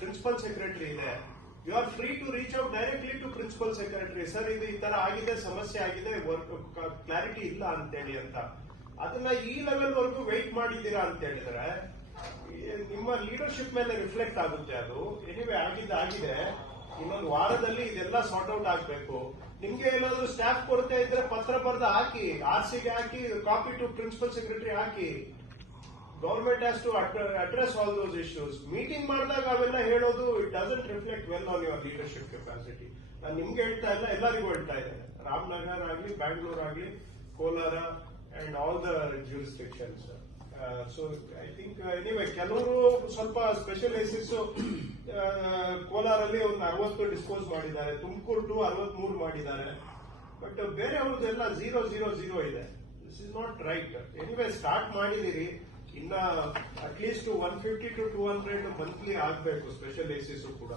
Principal secretary ಇದೆ, you are free to reach out directly to principal secretary. Sir ಇದು ಈ ತರ ಆಗಿದೆ, ಸಮಸ್ಯೆ ಆಗಿದೆ, ಕ್ಲಾರಿಟಿ ಇಲ್ಲ ಅಂತೇಳಿ ಅಂತ. ಅದನ್ನ ಈ ಲೆವೆಲ್ ವರೆಗೂ ವೆಯ್ಟ್ ಮಾಡಿದ್ದೀರಾ ಅಂತ ಹೇಳಿದ್ರೆ ನಿಮ್ಮ ಲೀಡರ್ಶಿಪ್ ಮೇಲೆ ರಿಫ್ಲೆಕ್ಟ್ ಆಗುತ್ತೆ ಅದು. ಎನಿವೆ ಆಗಿದೆ, ಇನ್ನೊಂದು ವಾರದಲ್ಲಿ ಇದೆಲ್ಲ ಸಾರ್ಟ್ ಔಟ್ ಆಗ್ಬೇಕು. ನಿಮ್ಗೆ ಏನಾದ್ರು ಸ್ಟಾಫ್ ಕೊರತೆ ಇದ್ರೆ ಪತ್ರ ಬರೆದು ಹಾಕಿ, ಆರ್ಸಿಗೆ ಹಾಕಿ, ಕಾಪಿ ಟು ಪ್ರಿನ್ಸಿಪಲ್ ಸೆಕ್ರೆಟರಿ ಹಾಕಿ. Government has to address all those issues. Meeting ಮಾಡಿದಾಗ ಅವೆಲ್ಲ ಹೇಳೋದು it doesn't reflect well on your leadership capacity. ನಾನು ನಿಮ್ಗೆ ಹೇಳ್ತಾ ಇಲ್ಲ, ಎಲ್ಲರಿಗೂ ಹೇಳ್ತಾ ಇದ್ದೇನೆ. ರಾಮನಗರ ಆಗ್ಲಿ, ಬ್ಯಾಂಗ್ಳೂರ್ ಆಗ್ಲಿ, Kolar and all the jurisdictions. So I think anyway ಕೆಲವರು ಸ್ವಲ್ಪ ಸ್ಪೆಷಲೈಸಿಸ್ ಕೋಲಾರಲ್ಲಿ ಒಂದು 60 ಡಿಸ್ಪೋಸ್ ಮಾಡಿದ್ದಾರೆ, ತುಮಕೂರು 63 ಮಾಡಿದ್ದಾರೆ. ಬಟ್ ಬೇರೆ ಅವ್ರದ್ದೆಲ್ಲ 0 ಇದೆ. This is not right. Anyway start ಮಾಡಿದಿರಿ, ಇನ್ನ ಅಟ್ಲೀಸ್ಟ್ 150 to 200 ಮಂತ್ಲಿ ಆಗ್ಬೇಕು ಸ್ಪೆಷಲೈಸಿಸ್ ಕೂಡ.